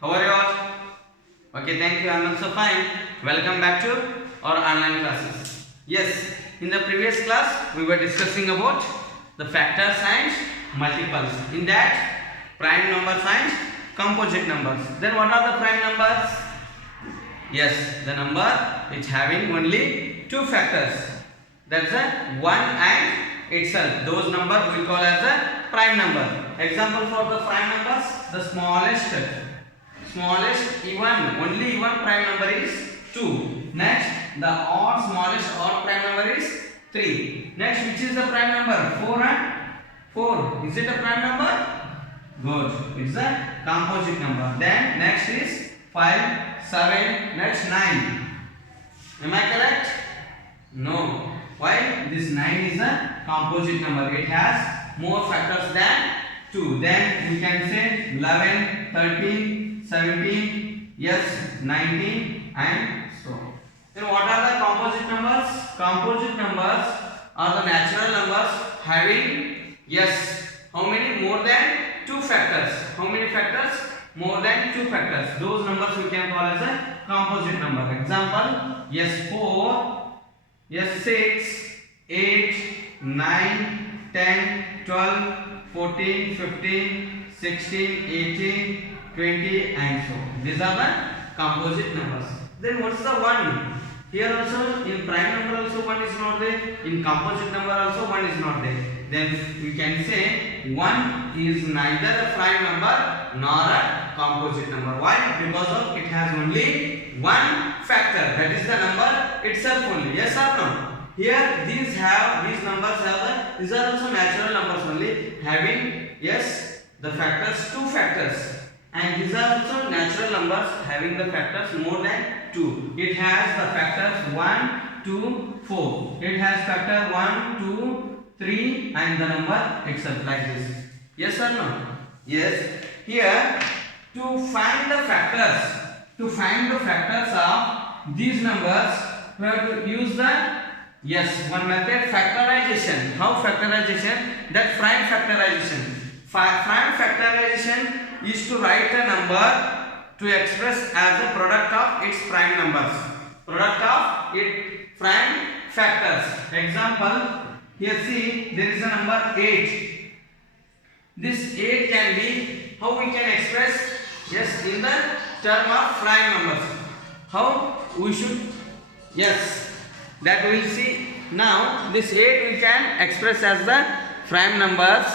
How are you all? Okay, thank you. I'm also fine. Welcome back to our online classes. Yes, in the previous class we were discussing about the factors and multiples. In that, prime numbers and composite numbers. Then what are the prime numbers? Yes, the number which having only two factors. That's a 1 and itself. Those numbers we call as a prime number. Example for the prime numbers, the smallest even only even prime number is 2. Next, the smallest odd prime number is 3. Next, which is the prime number? 4 and 4. Is it a prime number? Good. It's a composite number. Then next is 5, 7, next 9. Am I correct? No. Why? This 9 is a composite number. It has more factors than 2. Then we can say 11, 13, 17, yes, 19 and so on. Then what are the composite numbers? Composite numbers are the natural numbers having, yes, how many? More than 2 factors. How many factors? More than 2 factors. Those numbers we can call as a composite number. Example, yes, 4, yes, 6, 8, 9, 10, 12, 14, 15, 16, 18, 20 and so on. These are the composite numbers. Then what is the 1? Here also in prime number also 1 is not there. In composite number also 1 is not there. Then we can say 1 is neither a prime number nor a composite number. Why? Because of it has only one factor. That is the number itself only. Yes or no? Here these numbers have these are also natural numbers only having, yes, the factors 2 factors. And these are also natural numbers having the factors more than 2. It has the factors 1, 2, 4. It has factor 1, 2, 3 and the number itself like this. Yes or no? Yes. Here to find the factors of these numbers, we have to use the, yes, one method, factorization. How factorization? That prime factorization. Prime factorization is to write a number to express as a product of its prime numbers. Product of its prime factors. Example, here see there is a number 8. This 8 can be, how we can express? Yes, in the term of prime numbers. How we should? Yes, that we will see. Now this 8 we can express as the prime numbers.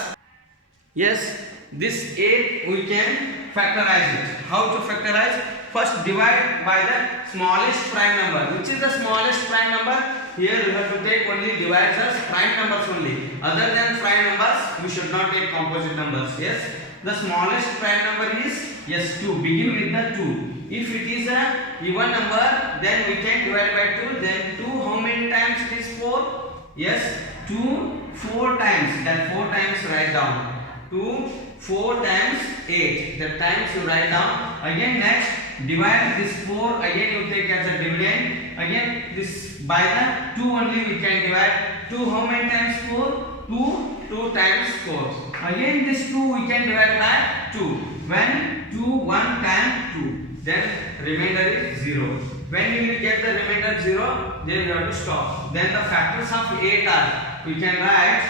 Yes, this 8 we can factorize it. How to factorize? First divide by the smallest prime number. Which is the smallest prime number? Here we have to take only divides as prime numbers only. Other than prime numbers, we should not take composite numbers. Yes, the smallest prime number is, yes, 2. Begin with the 2. If it is a even number, then we can divide by 2. Then 2, how many times it is 4? Yes, 2 4 times. That 4 times write down. 2 4 times 8. The times you write down. Again next, divide this 4. Again you take as a dividend. Again this by the 2 only we can divide. 2 how many times 4? 2 times 4. Again this 2 we can divide by 2. When 2 1 times 2. Then remainder is 0. When you will get the remainder 0, then you have to stop. Then the factors of 8 are, we can write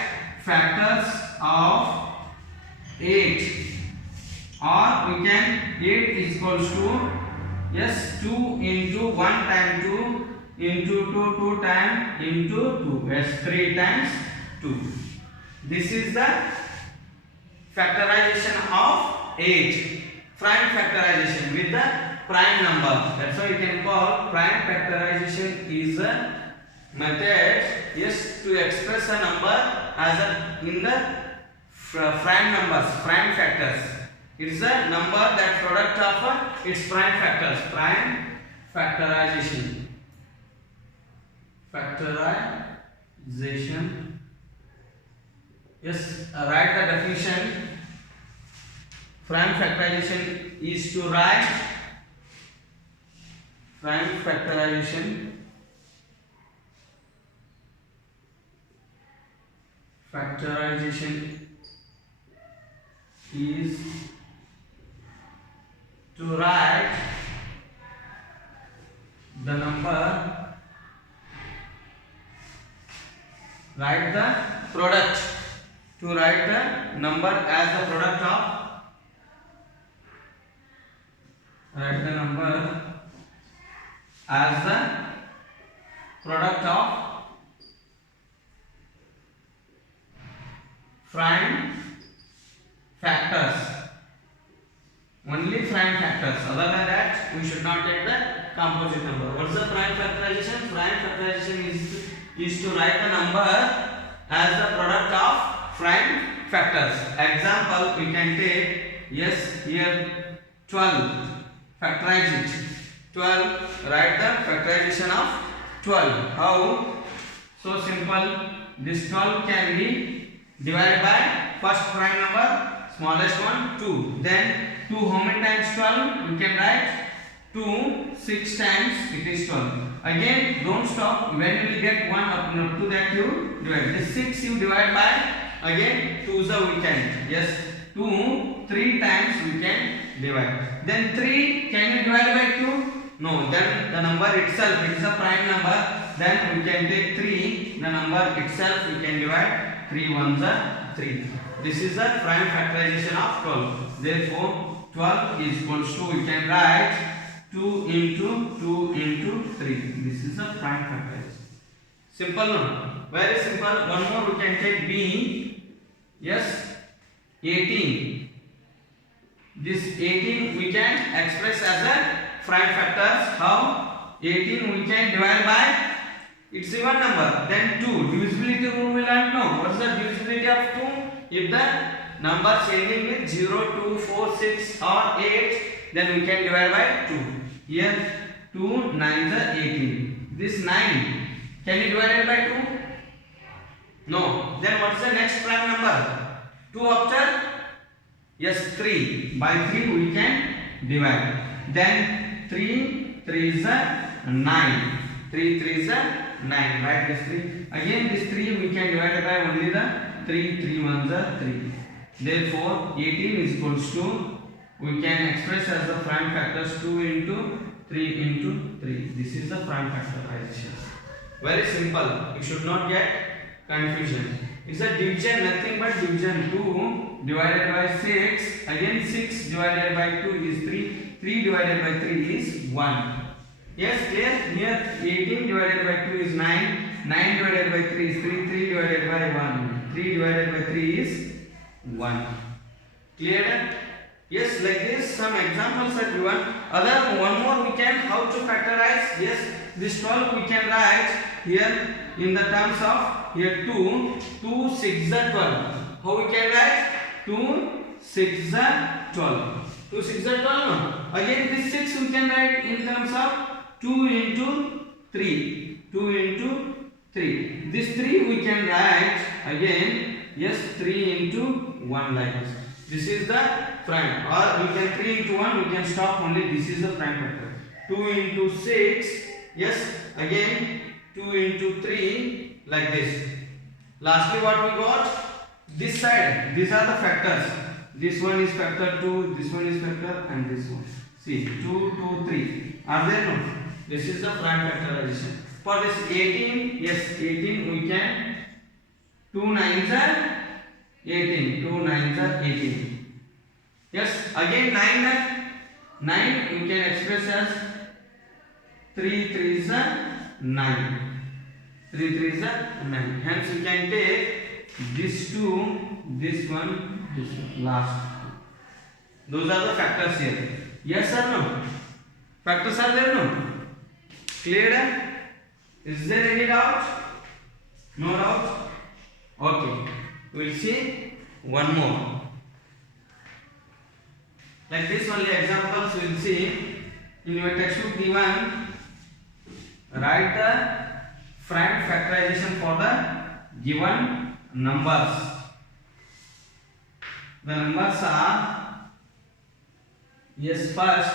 factors of 8, or we can 8 is equals to, yes, 2 into 1 times 2 into 2 times into 2, yes, 3 times 2. This is the factorization of 8. Prime factorization with the prime number. That's why you can call prime factorization is a method, yes, to express a number as a in the prime numbers, prime factors. It is a number that product of its prime factors. Prime factorization. Factorization. Yes, write the definition. Prime factorization is to write prime factorization. Factorization is to write the number, write the product, to write the number as the product of, write the number as the product of prime factors, only prime factors, other than that we should not take the composite number. What is the prime factorization? Prime factorization is to write the number as the product of prime factors. Example, we can take, yes, here 12, factorize it. 12, write the factorization of 12. How? So simple. This 12 can be divided by first prime number, smallest one, 2. Then 2 how many times 12? We can write 2 6 times it is 12. Again, don't stop. When you get 1 up to that you divide. This 6 you divide by, again 2 the we can. Yes, 2 3 times we can divide. Then 3 can you divide by 2? No, then the number itself, it is a prime number. Then we can take 3, the number itself we can divide. 3 ones are 3. This is the prime factorization of 12. Therefore, 12 is equals to, we can write 2 into 2 into 3. This is the prime factorization. Simple, no? Very simple. One more we can take B. Yes, 18. This 18 we can express as a prime factors. How? 18 we can divide by, it's even number. Then 2. Divisibility rule we learn. No. What is the divisibility of 2? If the number changing with 0, 2, 4, 6 or 8, then we can divide by 2. Here 2 9s are 18. This 9, can you divide it by 2? No. Then what is the next prime number? 2 after? Yes, 3. By 3 we can divide. Then 3 3s are 9. 3 3s are 9. Right? This 3. Again this 3 we can divide by only the 3. 3 1s are 3. Therefore 18 is equals to, we can express as the prime factors 2 into 3 into 3. This is the prime factorization. Very simple. You should not get confusion. It's a division, nothing but division. 2 divided by 6. Again 6 divided by 2 is 3. 3 divided by 3 is 1. Yes, clear? Here 18 divided by 2 is 9. 9 divided by 3 is 3. 3 divided by 1. 3 divided by 3 is 1. Clear? Yes, like this some examples are given. Other one more we can, how to factorize. Yes, this 12 we can write here in the terms of, here 2 6 are 12. How we can write? 2 6 are 12. 2 6 are 12. No? Again this 6 we can write in terms of 2 into 3. 2 into 3. This 3 we can write again, yes, 3 into 1 like this. This is the prime. Or we can 3 into 1, we can stop only. This is the prime factor. 2 into 6, yes, again 2 into 3 like this. Lastly what we got? This side, these are the factors. This one is factor 2, this one is factor, and this one. See, 2 2 3. Are there? No. This is the prime factorization. For this 18, yes, 18 we can, 2 9s are 18. 2 9s are 18. Yes, again 9 we can express as 3 3s are 9. 3 3s are 9. Hence we can take this 2, this one, this one, last 2. Those are the factors here. Yes or no? Factors are there? No? Clear? Is there any doubt? No doubt? Okay. We will see one more. Like this only examples we will see. In your textbook given, write the prime factorization for the given numbers. The numbers are, yes, first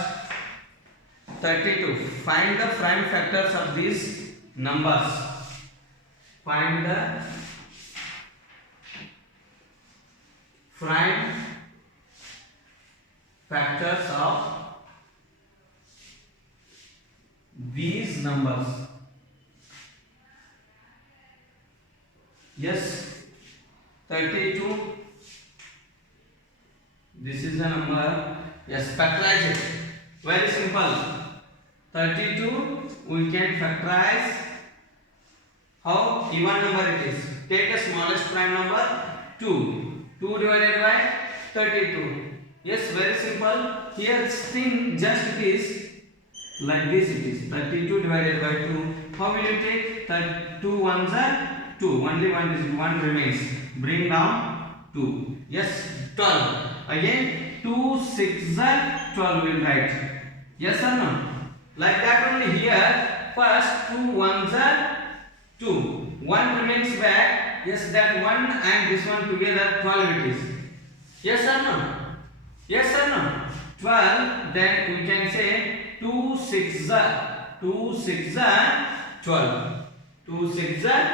32. Find the prime factors of these numbers. Find the prime factors of these numbers. Yes, 32. This is the number. Yes, factorize it. Very simple. 32 we can factorize. How? Even number it is. Take the smallest prime number 2. 2 divided by 32. Yes, very simple. Here thing just it is like this. It is 32 divided by 2. How will you take? 2 ones are 2. Only one remains. Bring down 2. Yes, 12. Again 2 6 are 12 will write. Yes or no? Like that only here. First 2 ones are 2. 1 remains back. Yes, that one and this one together 12 it is. Yes or no? Yes or no? 12. Then we can say 2 6 are 12. 2 6 are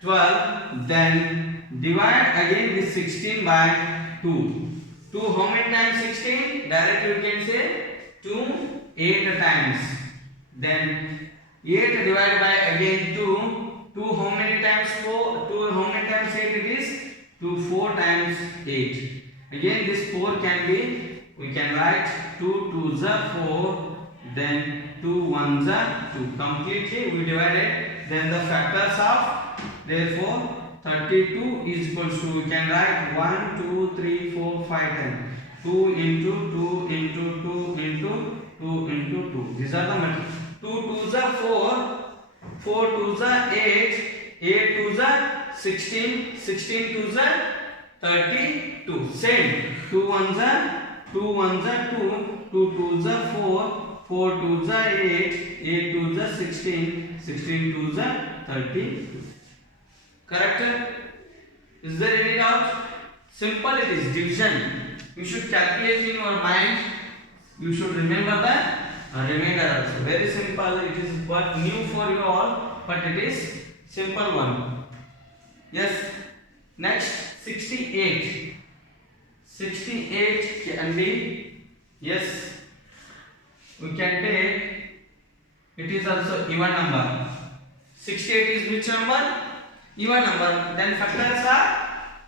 12. Then divide again this 16 by 2. 2 how many times 16? Directly we can say 2 8 times. Then 8 divided by again 2. 2 how many times 4? 2 how many times 8 it is? 2 4 times 8. Again this 4 can be, we can write 2 2s are 4, then 2 1s are 2. Completely we divided. Then the factors of, therefore 32 is equals to, we can write 1 2 3 4 5 10. 2 into 2 into 2 into 2 into 2. These are the multiples. 2 2s are 4. 4 2s are 8, 8 2s are 16, 16 2s are 32. Same. 2 1s are 2, 2 2s are 4, 4 2s are 8, 8 2s are 16, 16 2s are 32. Correct? Is there any doubt? Simple it is, division. You should calculate in your mind. You should remember the remainder also. Very simple. It is but new for you all, but it is simple one. Yes. Next 68. 68 can be, yes, we can take, it is also even number. 68 is which number? Even number. Then factors are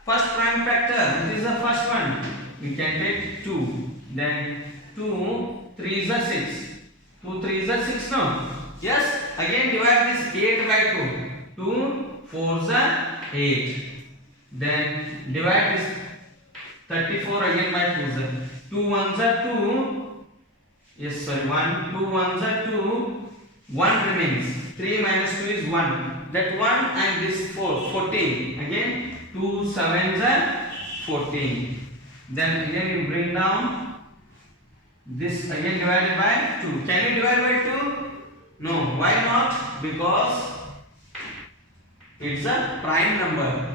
first prime factor. It is the first one. We can take 2. Then 2 3 is 6. 2 3 is 6 no? Yes. Again divide this 8 by 2. 2 4 is 8. Then divide this 34 again by 2. 2 1s are 2. Yes, sorry, 1. 2 1s are 2. 1 remains. 3 minus 2 is 1. That 1 and this 4. 14. Again 2 7s are 14. Then again you bring down this again divided by 2. Can you divide by 2? No. Why not? Because it's a prime number.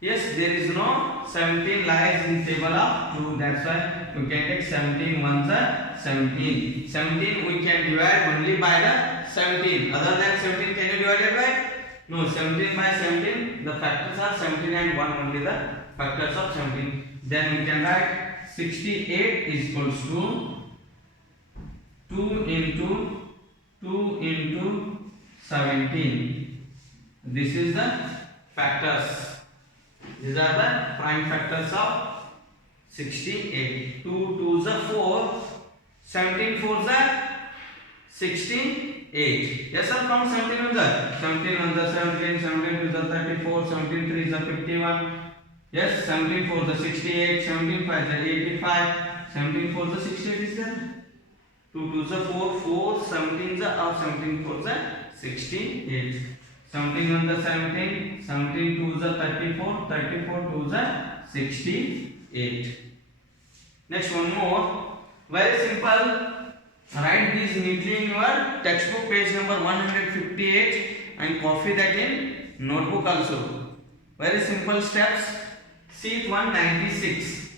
Yes, there is no 17 lies in table of 2. That's why we can take 17 ones are 17. 17 we can divide only by the 17. Other than 17 can you divide it by? No, 17 by 17. The factors are 17 and 1 only the factors of 17. Then we can write 68 is equals to 2 into 17. This is the factors. These are the prime factors of 68. 2 2s are 4. 17 4s are 16 8. Yes sir, count 17 ones are 17 ones are 17, 17 2s are 34, 17 3s are 51. Yes, 17 4s are 68, 17 5s are 85, 17 4s are 68 is there. 2 2s are 4, 4 17s are 17 4s are 68. 17 1s are 17, 17 2s are 34, 34 2s are 68. Next one more. Very simple. Write these neatly in your textbook page number 158 and copy that in notebook also. Very simple steps. Sheet 196.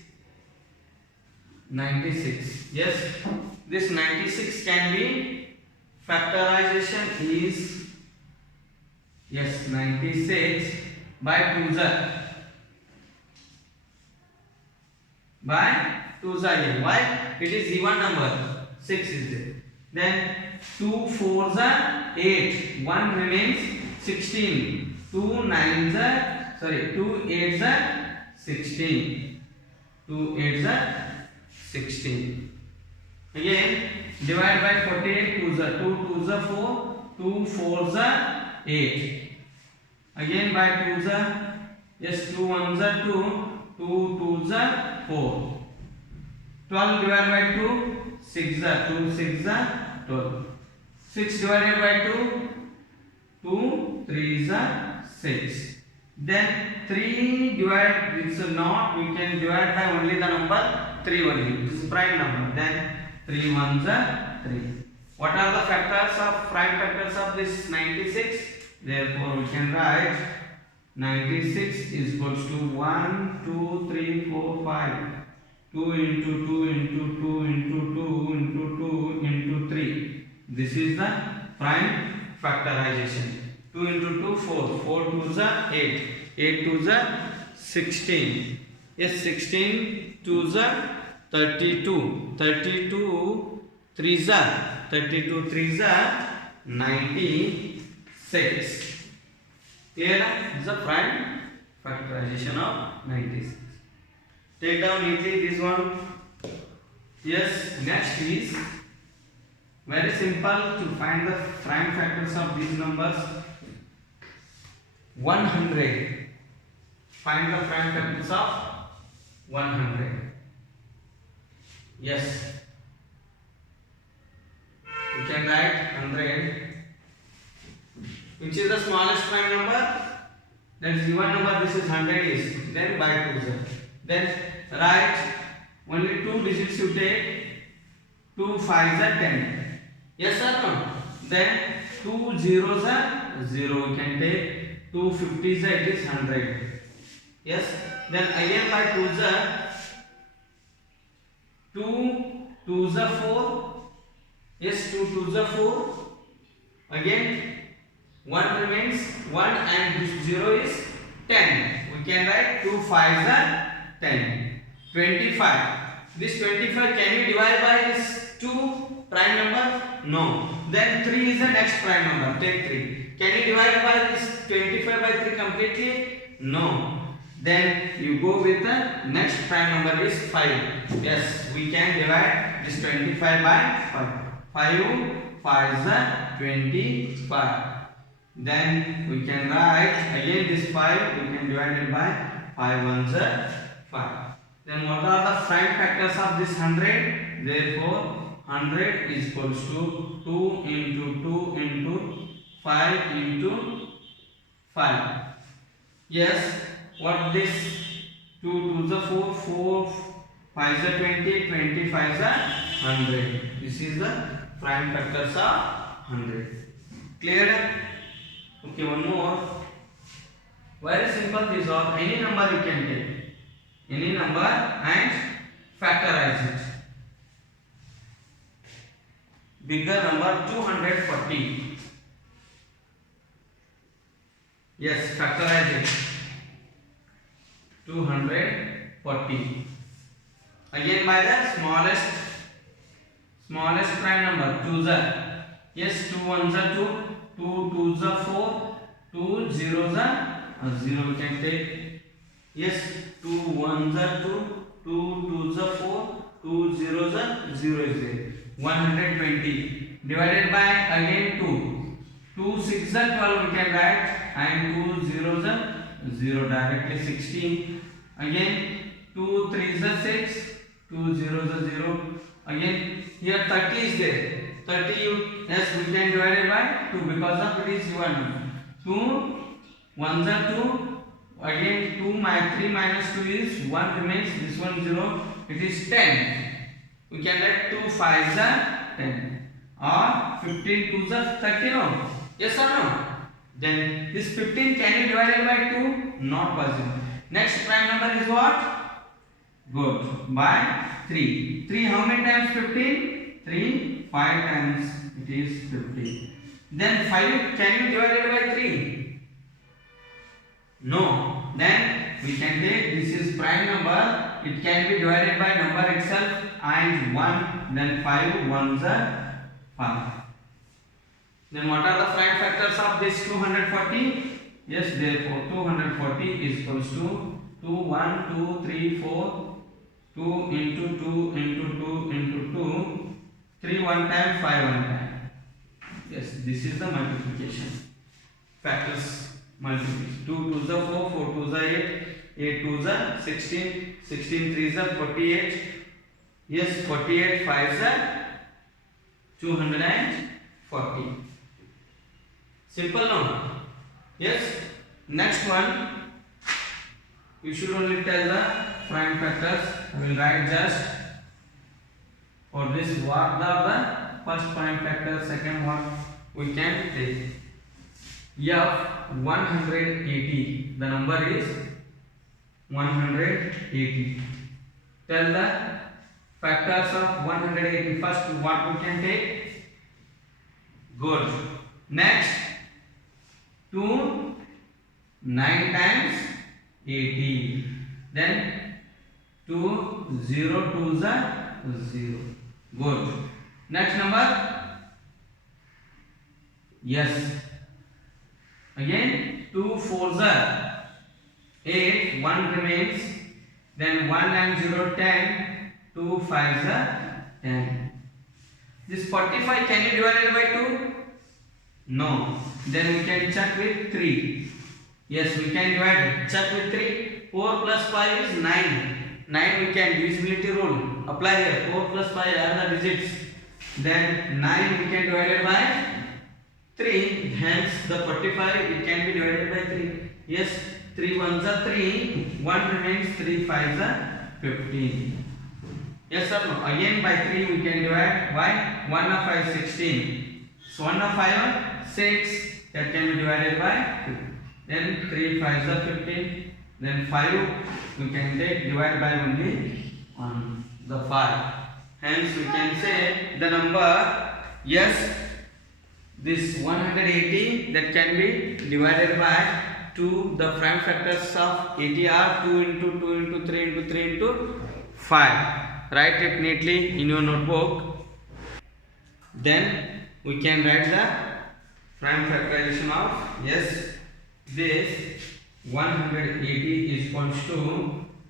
96. Yes. This 96 can be factorization is, yes, 96 by 2s. By 2s. Why? It is even number. 6 is there. Then 2 4s are 8. 1 remains 16. 2 9s are, sorry, 2 8s are 16. 2 8s are 16. Again, divide by 48. 2s are 2 2s are 4. 2 4s are 8. Again by 2s are, yes, 2 1s are 2. 2 2s are 4. 12 divided by 2. 6 are 2 6 are 12. 6 divided by 2. 2 3s are 6. Then 3 divide, it's a not, we can divide by only the number 3 only. This is prime number. Then 3 1s are 3. What are the factors of prime factors of this 96? Therefore we can write 96 is equals to 1 2 3 4 5. 2 into 2 into 2 into 2 into 2 into 3. This is the prime factorization. 2 into 2 4. 4 2s are 8. 8 2s are 16. Yes, 16 2s are 32. 32 3s are 32 3s are 96. Clear? This is the prime factorization of 96. Take down neatly this one. Yes, next is very simple to find the prime factors of these numbers. 100. Find the prime factors of 100. Yes. You can write 100. Which is the smallest prime number? That is given number. This is 100 is. Then by 2. Then write only 2 digits you take. 2 5s are 10. Yes or no? Then 2 zeros are 0. You can take 2 50s are, it is 100. Yes. Then again by 2s are 2 2s are 4. Yes, 2 2s are 4. Again 1 remains 1 and 0 is 10. We can write 2 5s are 10. 25. This 25 can you divide by this 2 prime number? No. Then 3 is the next prime number. Take 3. Can you divide by this 25 by 3 completely? No. Then you go with the next prime number is 5. Yes, we can divide this 25 by 5. 5 5s are 25. Then we can write again this 5, we can divide it by 5 1s are 5. Then what are the prime factors of this 100? Therefore 100 is equals to 2 into 2 into 5 into 5. Yes, what this 2 2s are 4, 4 5s are 20, 25s are 100. This is the prime factors of 100. Clear? Okay, one more. Very simple. These are any number you can take. Any number and factorize it. Bigger number 240. Yes, factorize it. 240. Again by the smallest prime number 2s are. Yes, 2 1s are 2. 2 2s are 4. 2 zeros are 0. We can take. Yes, 2 1s are 2. 2 2s are 4. 2 zeros are 0 is there. 120 divided by again 2. 2 6s are 12 we can write and 2 zeros are 0 directly 16. Again 2 3s are 6. 2 zeros are 0. Again here 30 is there. 30 you, yes, we can divide it by 2 because of it is 1. 2 1s are 2. Again 3 minus 2 is 1 remains. This one 0. It is 10. We can write 2 5s are 10 or 15 2s are 30. No? Yes or no? Then this 15 can you divide it by 2? Not possible. Next prime number is what? Good. By 3. 3 how many times 15? 3 5 times it is 50. Then 5 can you divide it by 3? No. Then we can take this is prime number. It can be divided by number itself and 1. Then 5 1s are 5. Then what are the prime factors of this 240? Yes, therefore 240 is equals to 2, 1, 2, 3, 4, 2 into 2 into 2 into 2, 3 one time, 5 one time. Yes, this is the multiplication. Factors multiplication. 2 2s are 4, 4 2s are 8, 8 2s are 16, 16 3s are 48. Yes, 48 5s are 240. Simple now. Yes. Next one, you should only tell the prime factors. I will write just for this what are the first prime factor, second what we can take. F 180. The number is 180. Tell the factors of 180. First, what we can take? Good. Next, 2 9 times 80. Then 2 0 2 0. Good. Next number. Yes. Again 2 4 8. 1 remains. Then 1 and 0 10. 2 5 10. This 45 can you divide it by 2? No. Then we can check with 3. Yes, we can divide it. Check with 3. 4 plus 5 is 9. 9 we can divisibility rule. Apply here. 4 plus 5 are the digits. Then 9 we can divide it by 3. Hence the 45 it can be divided by 3. Yes, 3 ones are 3. 1 remains, 3 5s are 15. Yes or no? Again by 3 we can divide. Why? 1 of 5 16. So 1 of 5 6. That can be divided by 2. Then 3 5s are 15. Then 5 we can take divide by only 1. The 5. Hence we can say the number, yes, this 180 that can be divided by 2. The prime factors of 80 are 2 into 2 into 3 into 3 into 5. Write it neatly in your notebook. Then we can write the prime factorization of, yes, this 180 is equals to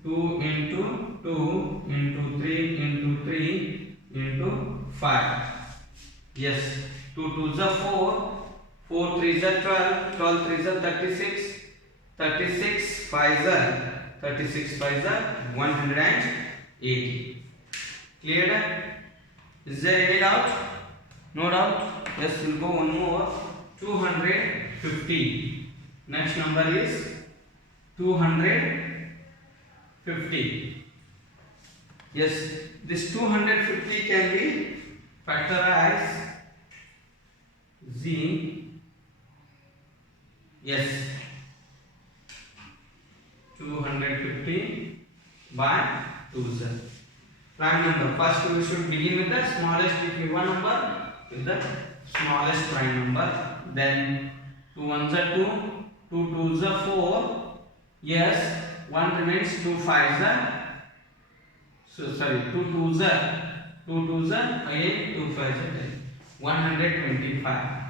2 into 2 into 3 into 3 into 5. Yes, 2 2s are 4, 4 3s are 12, 12 3s are 36, 36 5s are 180. Clear? Is there any doubt? No doubt? Yes, we'll go one more. 250. Next number is 250. Yes, this 250 can be factorized Z. Yes, 250 by 2z. Prime number. First we should begin with the smallest given number with the smallest prime number. Then 2 1s are 2, 2 2s are 4. Yes, 1 remains, 2 5s are. So sorry, 2 2s are again 2 5s are 10. 125.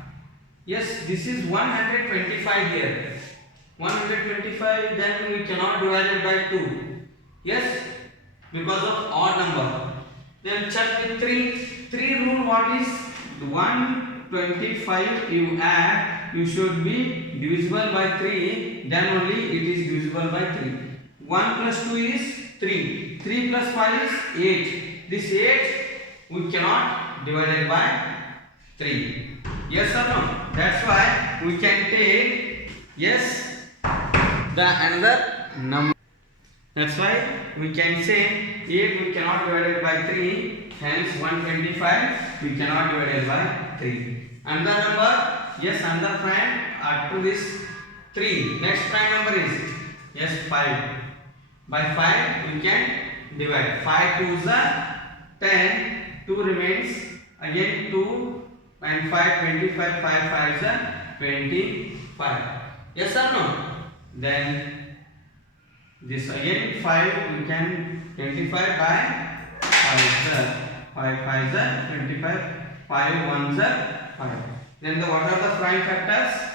Yes, this is 125 here. 125, then we cannot divide it by 2. Yes, because of odd number. Then check with 3. 3 rule what is? 125 you add, you should be divisible by 3, then only it is divisible by 3. 1 plus 2 is 3. 3 plus 5 is 8. This 8 we cannot divide it by 3. Yes or no? That's why we can take, yes, the another number. That's why we can say 8 we cannot divide it by 3. Hence 125 we cannot divide it by 3. Another number, yes, another prime, add to this 3. Next prime number is, yes, 5. By 5 we can divide. 5 2s are 10. 2 remains. Again 2 and 5 25. 5 5s are 25. Yes or no? Then this again 5 we can 25 by 5 5 5s are 25. 5 ones are 5. Then what are the prime factors?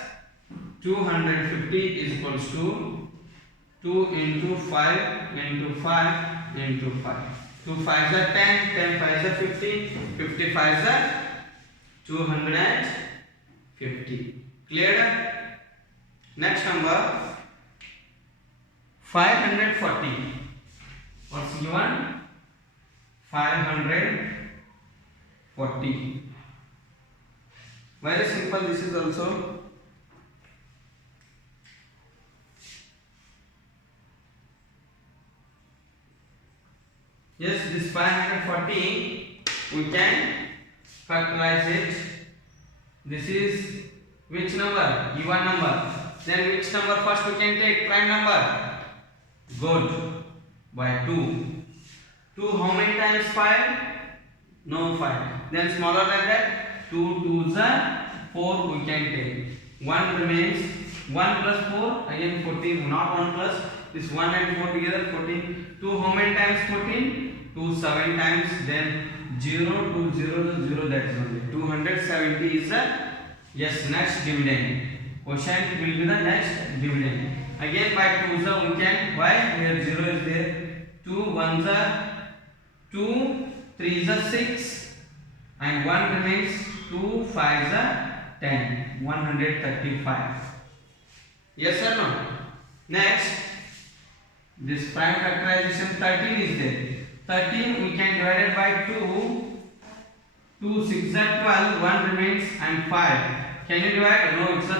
250 is equals to 2 into 5 into 5 into 5. 2 5s are 10, 10 5s are 50, 50 5s are 250. Clear? Next number 540. What's given? 540. Very simple. This is also. Yes, this 540 we can factorize it. This is which number? Given number. Then which number first we can take? Prime number. Good. By 2. 2 how many times 5? No 5. Then smaller than that. 2 2s are 4 we can take. 1 remains. 1 plus 4 again 14. Not 1 plus. This 1 and 4 together 14. 2 how many times 14? 2 7 times. Then 0 to 0 to 0, that is only 270 is the yes next dividend. Quotient will be the next dividend. Again by 2s we can, why here 0 is there. 2 1s are 2, 3s are 6 and 1 remains. 2 5s are 10. 135. Yes or no? Next, this prime factorization 13 is there. 13 we can divide it by 2. 2 6 are 12, 1 remains and 5. Can you divide? No, it's a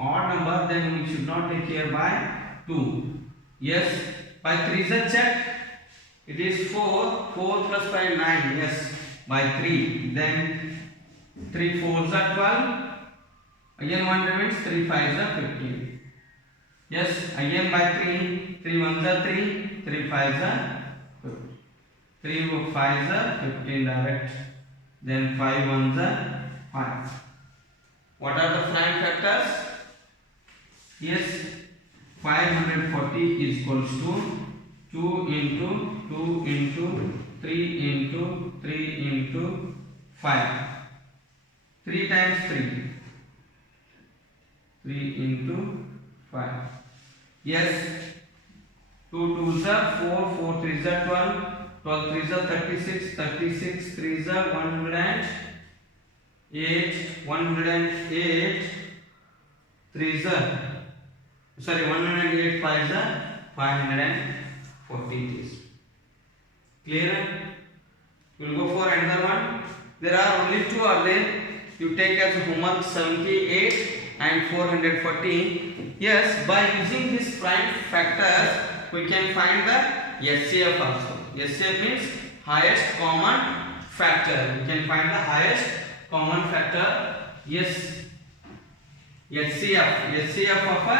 odd number, then we should not take here by 2. Yes, by 3 is a check. It is 4. 4 plus 5 9. Yes, by 3. Then 3 4s are 12. Again 1 remains. 3 5s are 15. Yes, again by 3. 3 1s are 3. 3 5s are 15. 3 5s are 15 direct. Then 5 1s are 5. What are the prime factors? Yes, 540 is equals to 2 into 2 into 3 into 3 into 5. 3 times 3. 3 into 5. Yes, 2 2s are 4, 4 3s are 12, 12 3s are 36, 36 3s are 108, 108 3s are, sorry, 108 5s are 540 it is. Clear? We will go for another one. There are only 2 are there. You take as homework 78 and 440. Yes, by using this prime factors, we can find the HCF also. HCF means highest common factor. We can find the highest common factor. Yes, HCF of a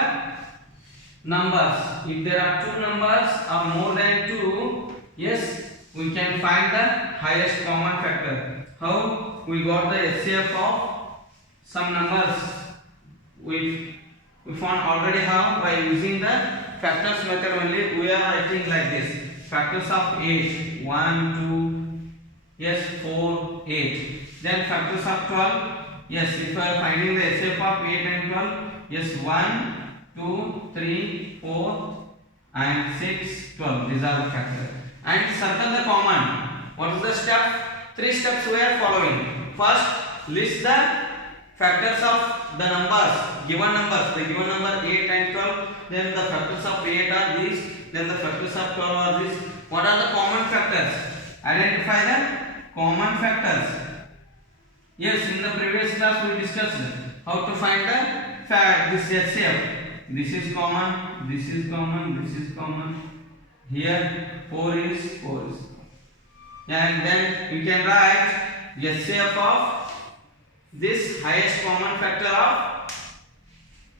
numbers. If there are 2 numbers or more than 2, yes, we can find the highest common factor. How? We got the HCF of some numbers. We found already how, by using the factors method only. We are writing like this: factors of 8, 1 2, yes, 4 8. Then factors of 12. Yes, if we are finding the HCF of 8 and 12, yes, 1 2 3 4 and 6 12. These are the factors. And circle the common. What is the step? 3 steps we are following. First, list the factors of the numbers, given numbers. The given number 8 and 12. Then the factors of 8 are these. Then the factors of 12 are these. What are the common factors? Identify the common factors. Yes, in the previous class we discussed how to find the this HCF. This is common. This is common. This is common. Here 4 is. And then you can write HCF of this highest common factor of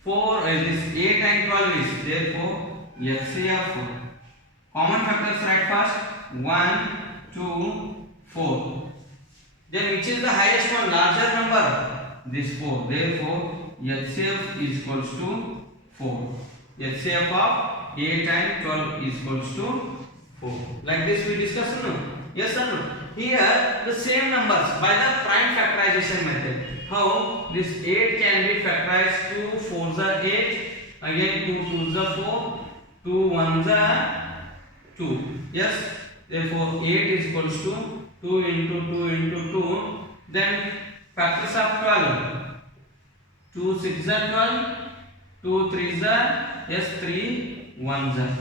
4, this 8 and 12 is, therefore HCF. Common factors write first: 1 2 4. Then which is the highest one, larger number? This 4. Therefore HCF is equals to 4. HCF of 8 and 12 is equals to 4. Like this we discussed, no? Yes or no? Here the same numbers by the prime factor factorization method. How this 8 can be factorized? 2 4s are 8, again 2 2s are 4, 2 1s are 2. Yes, therefore 8 is equals to 2 into 2 into 2. Then factors of 12. 2 6 are 12, 2 3s are, yes, 3 1s are.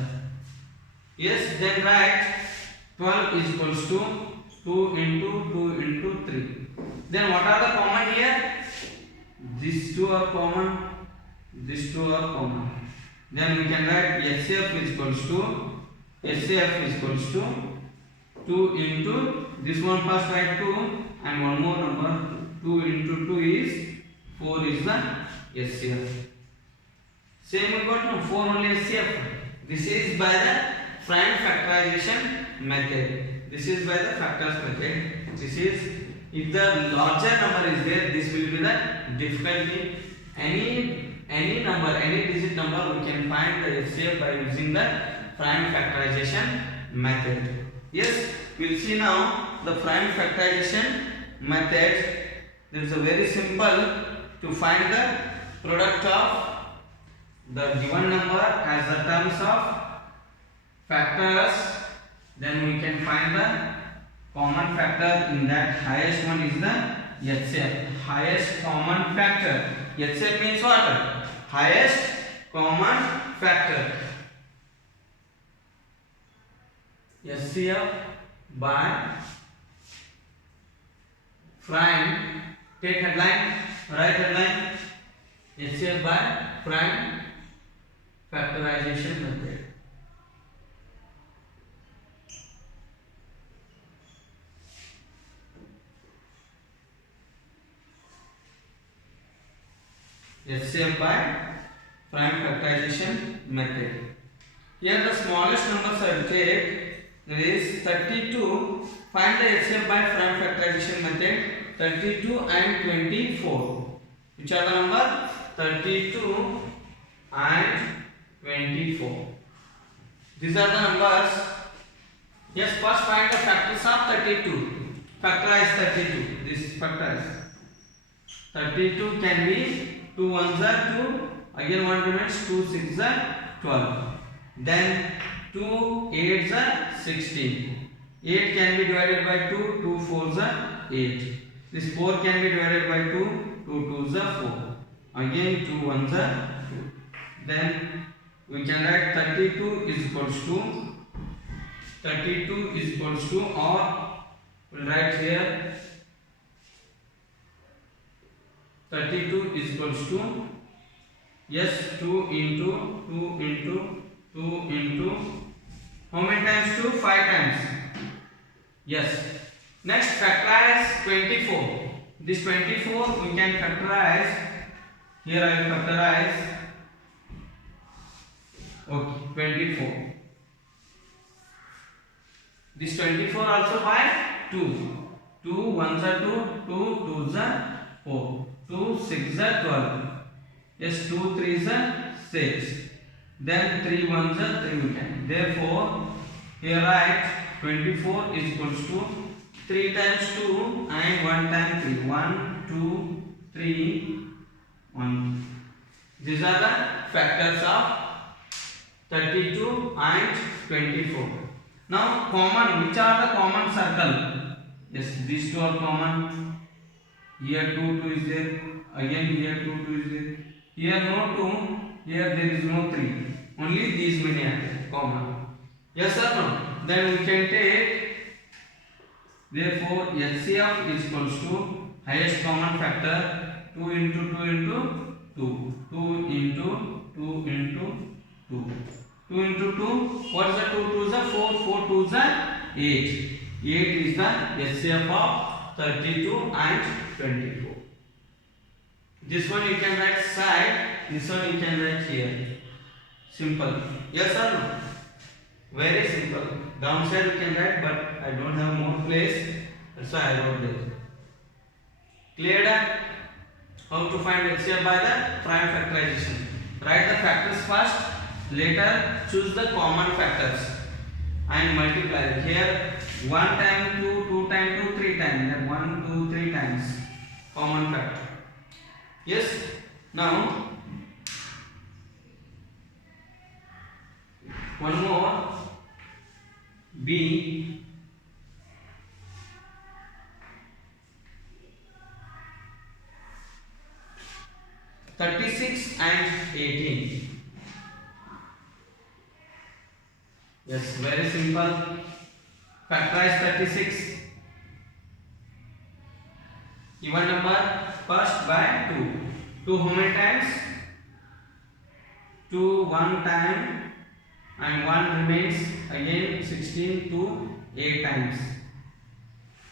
Yes, then write 12 is equals to 2 into 2 into 3. Then what are the common here? These two are common, these two are common. Then we can write HCF is equals to 2 into this one, first write 2 and one more number 2 into 2 is 4 is the HCF. Same we got no 4 only HCF. This is by the prime factorization method. This is by the factors method. This is, if the larger number is there, this will be the difficulty. Any number, any digit number, we can find the HCF by using the prime factorization method. Yes, we'll see now the prime factorization method. There is a very simple to find the product of the given number as the terms of factors. Then we can find the common factor. In that, highest one is the HCF, highest common factor. HCF means what? Highest common factor. HCF by prime. Take headline, write headline. HCF by prime factorization method. HCF by prime factorization method. Here the smallest numbers I will take. There is 32. Find the HCF by prime factorization method. 32 and 24. Which are the number? 32 and 24. These are the numbers. Yes, first find the factors of 32. Factorize 32. This factorize. 32 can be 2 1s are 2. Again 1 remains. 2 6s are 12. Then 2 8s are 16. 8 can be divided by 2. 2 4s are 8. This 4 can be divided by 2. 2 2s are 4. Again 2 1s are 2. Then we can write 32 is equals to or we'll write here 32 is equals to, yes, 2 into 2 into 2 into, how many times 2? 5 times. Yes. Next, factorize 24. This 24 we can factorize. Here I will factorize. Okay, 24. This 24 also by 2. 2 1s are 2, 2 2s are 4, 2 6s are 12. Yes, 2 3s are 6. Then 3 1s are 3 we can. Therefore, here write 24 is equals to 3 times 2 and 1 times 3. 1 2 3 1. These are the factors of 32 and 24. Now common, which are the common circle? Yes, these two are common. Here 2 2 is there. Again here 2 2 is there. Here no 2. Here there is no 3. Only these many are common. Yes or no? Then we can take. Therefore, HCF is equals to highest common factor 2 into 2 into 2. 2 into 2 into 2. 2 into 2. What is the 2 2s are 4. 4 2s are 8. 8 is the HCF of 32 and 24. This one you can write side. This one you can write here. Simple. Yes or no? Very simple. Downside we can write, but I don't have more place. That's why I wrote this. Cleared up? How to find HCF by the prime factorization? Write the factors first. Later choose the common factors and multiply. Here 1 times 2, 2 times 2, 3 times. Then 1 2 3 times. common factor. Yes. Now one more, B 36 and 18. Yes, very simple. Factorize 36. Even number first by 2. 2 how many times? 2 one time and 1 remains, again 16 to 8 times.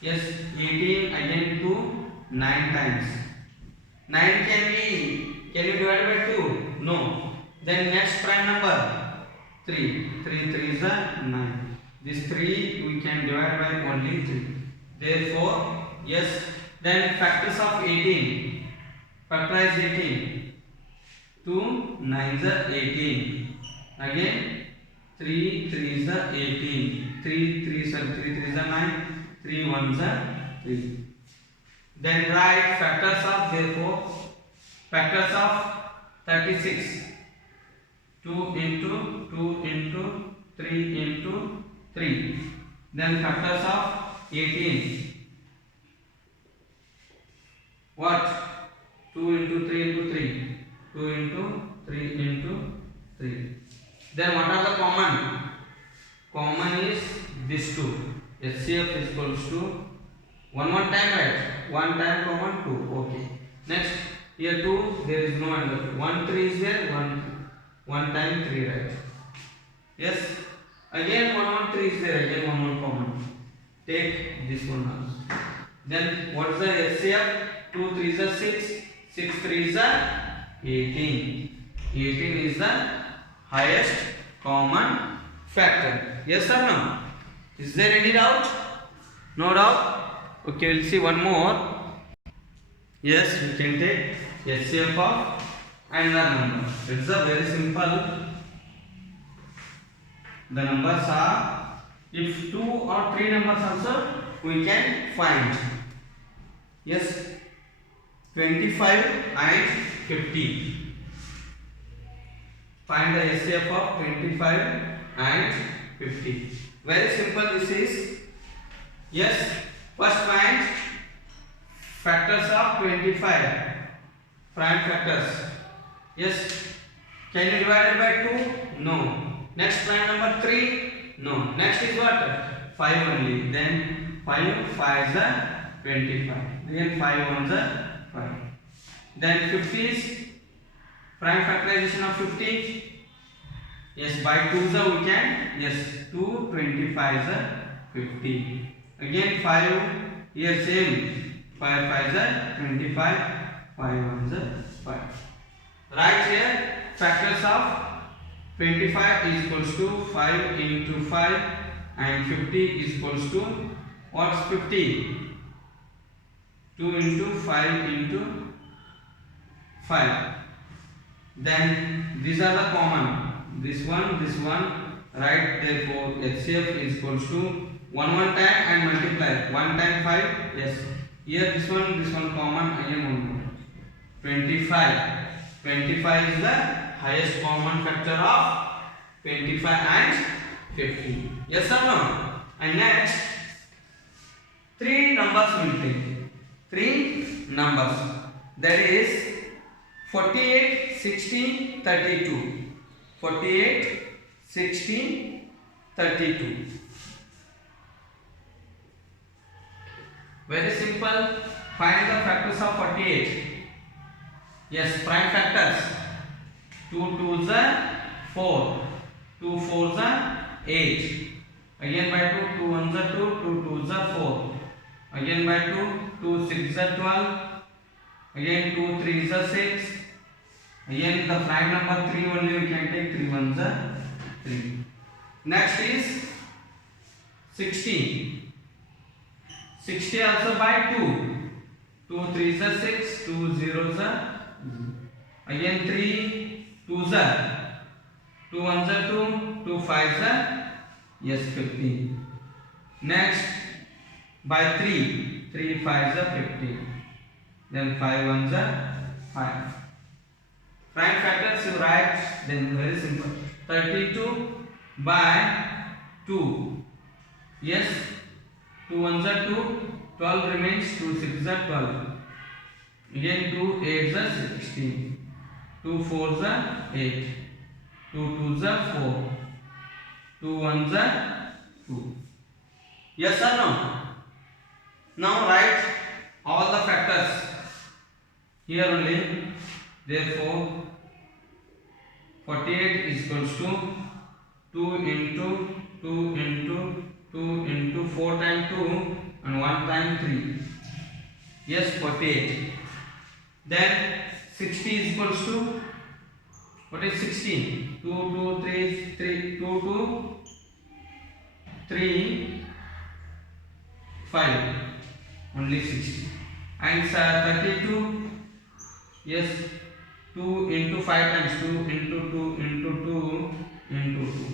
Yes, 18 again to 9 times. 9 can you divide by 2? No. Then next prime number 3. 3 is a 9. This 3 we can divide by only 3. Therefore, yes. Then factors of 18. Factorize 18. 2 9s are 18. Again 3 3s are 18. 3 3s are 9. 3 1s are 3. Then write factors of, therefore factors of 36. 2 into 2 into 3 into 3. Then factors of 18. What? 2 into 3 into 3. 2 into 3 into 3. Then what are the common? Common is this 2. HCF is equals to 1 time, right? 1 time common 2. Okay. Next, here 2, there is no angle. 1 3 is there, 1 time 3, right? Yes. Again 1 3 is there, again 1 common. Take this one also. Then what is the HCF? 2 3s are 6. 6 3s are 18. 18 is the highest common factor. Yes or no? Is there any doubt? No doubt? Okay, we'll see one more. Yes, we can take HCF of another number. It's a very simple. The numbers are, if 2 or 3 numbers also we can find. Yes, 25 and 50. Find the HCF of 25 and 50. Very simple this is. Yes, first find factors of 25. Prime factors. Yes, can you divide it by 2? No. Next prime number 3? No. Next is what? 5 only. Then 5 5s are 25. Then 5 1s are 5. Then 50 is prime factorization of 50. Yes, by 2s we can. Yes, 2 25s are 50. Again 5 here same. 5 5s are 25. 5 1s are 5. Right here factors of 25 is equals to 5 into 5 and 50 is equals to what's 50? 2 into 5 into 5. Then these are the common. This one, right? Therefore HCF is equals to 1 time and multiply 1 time 5. Yes. Here this one common, again 1 more. 25. 25 is the highest common factor of 25 and 50. Yes or no? And next 3 numbers will take. 3 numbers. That is 48, 16, 32. 48, 16, 32. Very simple. Find the factors of 48. Yes, prime factors. 2 2s are 4. 2 4s are 8. Again by 2, 2 1s are 2, 2 2s are 4. Again by 2, 2 6s are 12. Again 2 3s are 6. Again the prime number 3 only we can take, 3 1s are 3. Next is 60. 60 also by 2. 2 3s are 6, 2 0s are 0. Again 3 2s are 2 1s are 2, 2 5s are yes 15. Next by 3 5s are 15. then 5 ones are 5. Prime factors you write, then very simple. 32 by 2. Yes, 2 ones are 2, 12 remains, 2 6s are 12. Again 2 8s are 16, 2 4s are 8, 2 2s are 4, 2 1s are 2. Yes or no? Now write all the factors here only. Therefore 48 is equals to 2 into 2 into 2 into 4 times 2 and 1 times 3. Yes, 48. Then 60 is equals to, what is 16? 2 2 3 3 2 2 3 5, only 60. And 32, yes, 2 into 5 times 2 into 2 into 2 into 2.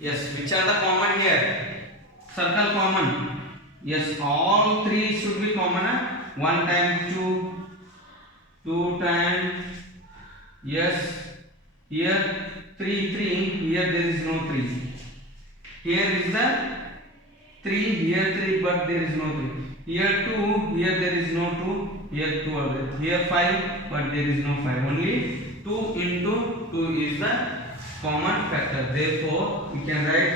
Yes, which are the common here? Circle common. Yes, all three should be common. 1 times 2, 2 times, yes, here 3 3, here there is no 3. Here is the 3, here 3, but there is no 3. Here 2, here there is no 2, here 2 are there. Here 5, but there is no 5. Only 2 into 2 is the common factor. Therefore, we can write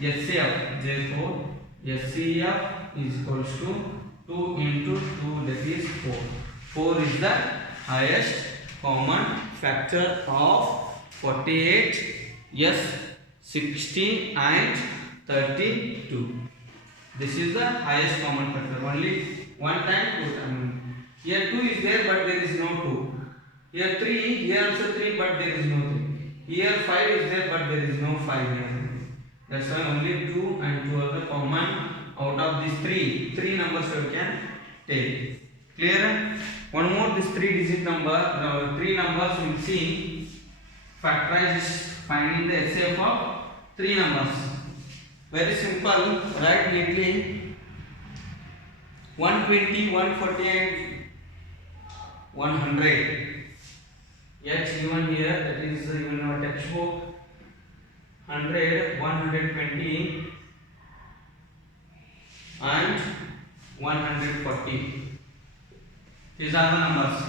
SCF. Therefore, SCF is equals to 2 into 2, that is 4. 4 is the highest common factor of 48, yes, 60 and 32. This is the highest common factor. Only 1 time, 2 time. Here 2 is there, but there is no 2. Here 3, here also 3, but there is no 3. Here 5 is there, but there is no 5 here. That's why only 2 and 2 are the common out of these 3 numbers you can take. Clear? One more, this 3-digit number, 3 numbers we will see. Factorize is finding the SCF of 3 numbers. Very simple, write neatly. 120, 140 and 100. Yet even here, that is even our textbook. 100, 120 and 140. These are the numbers.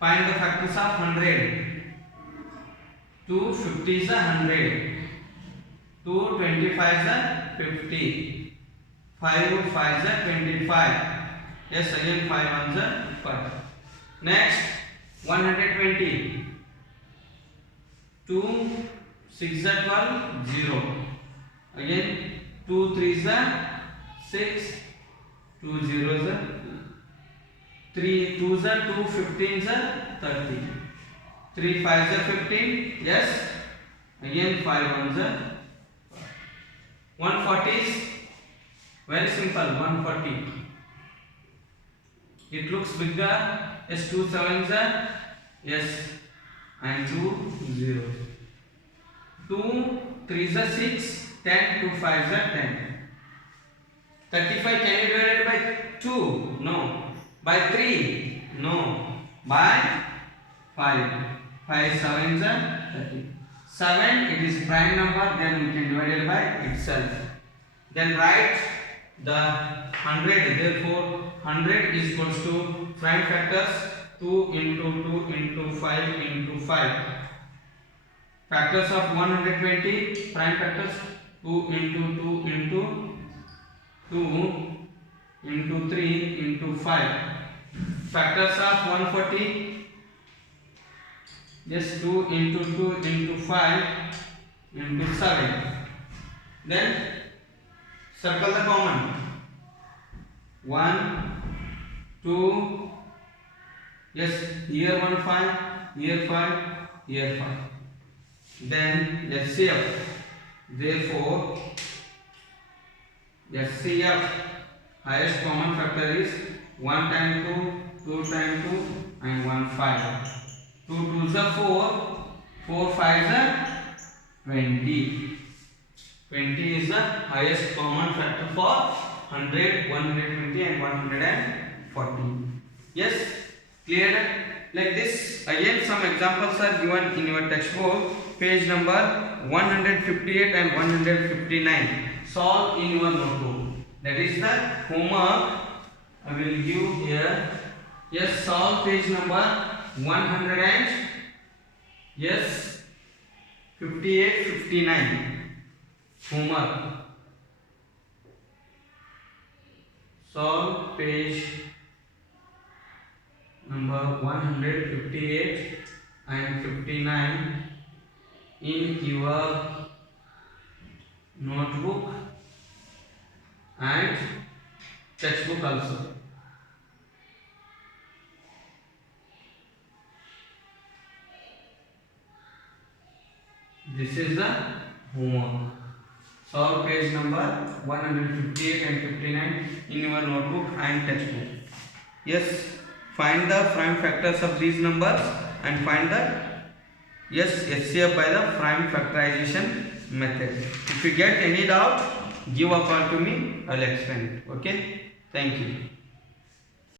Find the factors of 100. 250 is 100. 225 is 50. 5 5 is 25. Yes, again 5 1 is 5. Next 120. 2 6 is 12, 0. Again 2 3 is 6. 2 0 is 3 2 is 2, 15 is 30. 3 5 is 15. Yes. Again 5 1 is 140 is very simple. 140. It looks bigger. Yes, 2 7s are, yes, and 2 0s. 2 3s are 6. 10 2 5s are 10. 35 can you divide it by 2? No. By 3? No. By 5. 5 7s are 30. 7, it is prime number, then we can divide it by itself. Then write the 100. Therefore 100 is equals to prime factors 2 into 2 into 5 into 5. Factors of 120, prime factors 2 into 2 into 2 into 3 into 5. Factors of 140, just 2 into 2 into 5 into 7. Then circle the common. 1 2, yes, here 1 5, here 5, here 5. Then SCF. Therefore SCF, highest common factor is 1 times 2, 2 times 2 and 1 5. 2 2s are 4, 4 5s are 20. 20 is the highest common factor for 100, 120 and 140. Clear? Like this. Again, some examples are given in your textbook, page number 158 and 159. Solve in your notebook. That is the homework I will give here. Yes, solve page number 100 and yes 58, 59. Homework. Solve page number 158 and 59 in your notebook and textbook also. This is the homework. Solve page number 158 and 59 in your notebook and textbook. Yes, find the prime factors of these numbers and find the SCF by the prime factorization method. If you get any doubt, give a call to me. I will explain it. Okay. Thank you.